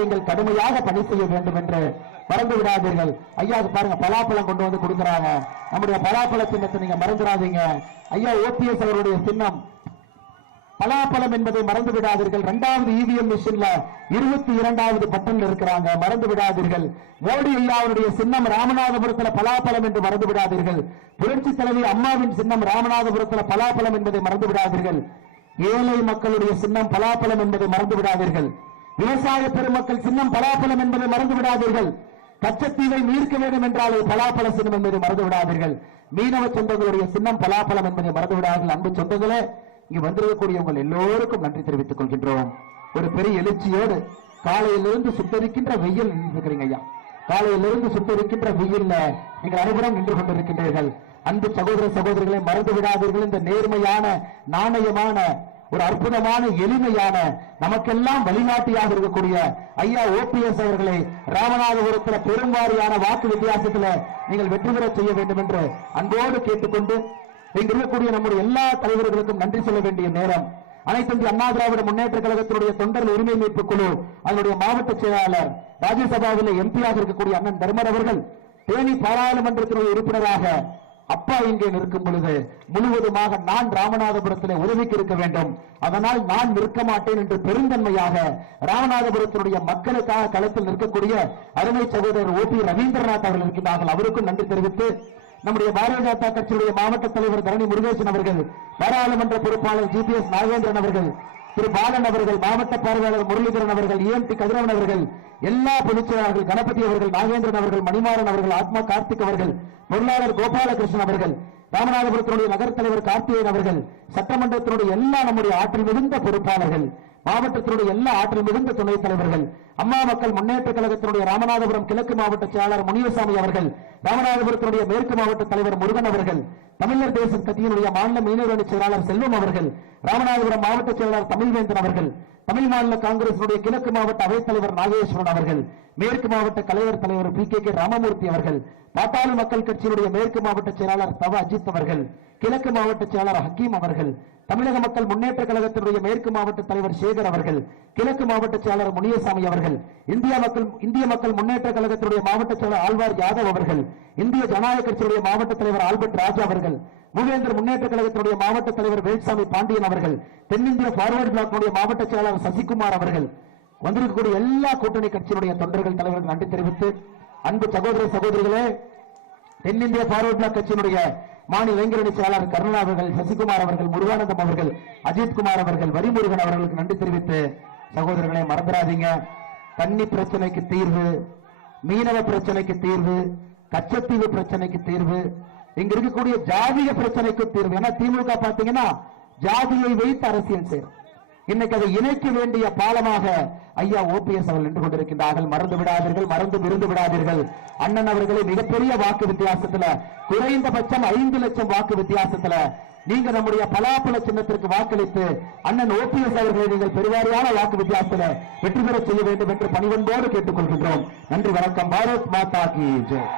நீங்கள் கடுமையாக பணி செய்ய வேண்டும் என்று மறந்து விடாதீர்கள். ஐயா பாருங்க, பலாப்பழம் கொண்டு வந்து கொடுக்கிறாங்க. நம்முடைய பலாப்பழ சின்னத்தை நீங்க மறந்துடாதீங்க. ஐயா ஓபிஎஸ் அவருடைய சின்னம் பலாப்பழம் என்பதை மறந்து விடாதீர்கள். 2வது இவிஎம் மிஷின்ல 22வது பட்டன்ல இருக்கிறாங்க, மறந்து விடாதீர்கள். மோடி ஐயாவுடைய சின்னம் ராமநாதபுரத்தில் பலாப்பழம் என்று மறந்து விடாதீர்கள். புரட்சி தலைவி அம்மாவின் சின்னம் ராமநாதபுரத்தில் பலாப்பழம் என்பதை மறந்து விடாதீர்கள். ஏழை மக்களுடைய சின்னம் பலாப்பழம் என்பதை மறந்து விடாதீர்கள். விவசாய பெருமக்கள் சின்னம் பலாப்பழம் என்பதை மறந்து விடாதீர்கள். கச்சத்தீவை மீட்க வேண்டும் என்றால் பலாப்பழ சின்னம் என்பதை மறந்து விடாதீர்கள். மீனவ சொந்தங்களுடைய சின்னம் பலாப்பழம் என்பதை மறந்து விடாதீர்கள். அன்பு சொந்தங்களே, இங்கு வந்திருக்கக்கூடிய உங்கள் எல்லோருக்கும் நன்றி தெரிவித்துக் கொள்கின்றோம். ஒரு பெரிய எழுச்சியோடு காலையிலிருந்து சுட்டரிக்கின்ற வெயில் இருக்கிறீங்க ஐயா. காலையிலிருந்து சுட்டரிக்கின்ற வெயில்ல நீங்கள் அனைவரும் நின்று கொண்டிருக்கின்றீர்கள். அன்பு சகோதர சகோதரிகளை மறந்து விடாதீர்கள். இந்த நேர்மையான நாணயமான ஒரு அற்புதமான எளிமையான நமக்கெல்லாம் வழிகாட்டியாக இருக்கக்கூடிய ஐயா ஓபிஎஸ் அவர்களை ராமநாதபுரத்தில் பெரும்பாலான வாக்கு வித்தியாசத்தில் நீங்கள் வெற்றி பெற செய்ய வேண்டும் என்று அன்போடு கேட்டுக்கொண்டு இங்கு இருக்கக்கூடிய நம்முடைய எல்லா தலைவர்களுக்கும் நன்றி சொல்ல வேண்டிய நேரம். அனைத்து இந்திய அண்ணா திராவிட முன்னேற்ற கழகத்தினுடைய தொண்டர்கள் உரிமை மீட்பு குழு அதனுடைய மாவட்ட செயலாளர், ராஜ்யசபாவில் எம்பியாக இருக்கக்கூடிய அண்ணன் தர்மர் அவர்கள் தேனி பாராளுமன்றத்தினுடைய உறுப்பினராக அப்பா இங்கே நிற்கும் பொழுது முழுவதுமாக நான் ராமநாதபுரத்தில் உதவிக்கு இருக்க வேண்டும், அதனால் நான் நிற்க மாட்டேன் என்று பெருந்தன்மையாக ராமநாதபுரத்தினுடைய மக்களுக்காக களத்தில் நிற்கக்கூடிய அருமை சகோதரர் ஓபி ரவீந்திரநாத் அவர்கள் இருக்கின்றார்கள். அவருக்கும் நன்றி தெரிவித்து நம்முடைய பாரதிய ஜனதா கட்சியுடைய மாவட்ட தலைவர் தரணி முருகேசன் அவர்கள், பாராளுமன்ற பொறுப்பாளர் ஜிபிஎஸ் நாகேந்திரன் அவர்கள், திரு பாலன் அவர்கள், மாவட்ட பார்வையாளர் முரளிதரன் அவர்கள், EMT கதிரவன் அவர்கள், எல்லா பொதுச்செயலாளர்கள் கணபதி அவர்கள், நாகேந்திரன் அவர்கள், மணிமாறன் அவர்கள், ஆத்மா கார்த்திக் அவர்கள், பொருளாளர் கோபாலகிருஷ்ணன் அவர்கள், ராமநாதபுரத்தினுடைய நகர் தலைவர் கார்த்திகேயன் அவர்கள், சட்டமன்றத்தினுடைய எல்லா நம்முடைய ஆற்றல் மிகுந்த பொறுப்பாளர்கள், மாவட்டத்தினுடைய எல்லா ஆற்றல் மிகுந்த துணைத் தலைவர்கள், அம்மா மக்கள் முன்னேற்ற கழகத்தினுடைய ராமநாதபுரம் கிழக்கு மாவட்ட செயலாளர் முனியசாமி அவர்கள், ராமநாதபுரத்தினுடைய மேற்கு மாவட்ட தலைவர் முருகன் அவர்கள், தமிழர் தேசம் கட்சியினுடைய மாநில மீனவரணி செயலாளர் செல்வம் அவர்கள், ராமநாதபுரம் மாவட்ட செயலாளர் தமிழ்வேந்தன் அவர்கள், தமிழ் மாநில காங்கிரசுடைய கிழக்கு மாவட்ட அவைத்தலைவர் நாகேஸ்வரன் அவர்கள், மேற்கு மாவட்ட கலைவர் தலைவர் PKK ராமமூர்த்தி அவர்கள், பாட்டாளி மக்கள் கட்சியினுடைய மேற்கு மாவட்ட செயலாளர் தவ அஜித் அவர்கள், கிழக்கு மாவட்ட செயலாளர் ஹக்கீம் அவர்கள், தமிழக மக்கள் முன்னேற்ற கழகத்தினுடைய மேற்கு மாவட்ட தலைவர் சேகர் அவர்கள், கிழக்கு மாவட்ட செயலாளர் முனியசாமி அவர்கள், இந்திய மக்கள் முன்னேற்ற கழகத்தினுடைய மாவட்ட செயலாளர் ஆழ்வார் யாதவ் அவர்கள், இந்திய ஜனநாயக கட்சியுடைய மாவட்ட தலைவர் ஆல்பர்ட் ராஜா அவர்கள், மூவேந்தர் முன்னேற்ற கழகத்தினுடைய மாவட்ட தலைவர் வேல்சாமி பாண்டியன் அவர்கள், தென்னிந்திய பார்வர்டு பிளாக் மாவட்ட செயலாளர் சசிகுமார் அவர்கள், வந்திருக்கக்கூடிய எல்லா கூட்டணி கட்சியினுடைய தொண்டர்கள் தலைவர்கள் நன்றி தெரிவித்து, அன்பு சகோதர சகோதரிகளே, தென்னிந்திய பார்வர்டு பிளாக் கட்சியினுடைய மாநில இளைஞரணி செயலாளர் கருணா அவர்கள், சசிகுமார் அவர்கள், முருகானந்தம் அவர்கள், அஜித்குமார் அவர்கள், வரிமுருகன் அவர்களுக்கு நன்றி தெரிவித்து, சகோதரர்களை மறந்துடாதீங்க. தண்ணி பிரச்சனைக்கு தீர்வு, மீனவ பிரச்சனைக்கு தீர்வு, கச்சத்தீவு பிரச்சனைக்கு தீர்வு, இங்க இருக்கக்கூடிய ஜாதிய பிரச்சனைக்கு தீர்வு. ஏன்னா திமுக பாத்தீங்கன்னா ஜாதியை வைத்து அரசியல் செய்யும். இன்னைக்கு அதை இணைக்க வேண்டிய பாலமாக ஐயா ஓபிஎஸ் அவர்கள் நின்று கொண்டிருக்கின்றார்கள். மறந்து விடாதீர்கள், மறந்து விருந்து விடாதீர்கள். அண்ணன் அவர்களை மிகப்பெரிய வாக்கு வித்தியாசத்துல, குறைந்தபட்சம் 5 லட்சம் வாக்கு வித்தியாசத்துல நீங்க நம்முடைய பலாப்பழ சின்னத்திற்கு வாக்களித்து அண்ணன் ஓபிஎஸ் அவர்களை நீங்கள் பெருவாரியான வாக்கு வித்தியாசத்துல வெற்றி பெற செய்ய வேண்டும் என்று பணிவன்போடு கேட்டுக் கொள்கின்றோம். நன்றி, வணக்கம். பாரத் மாதா கி ஜெய்.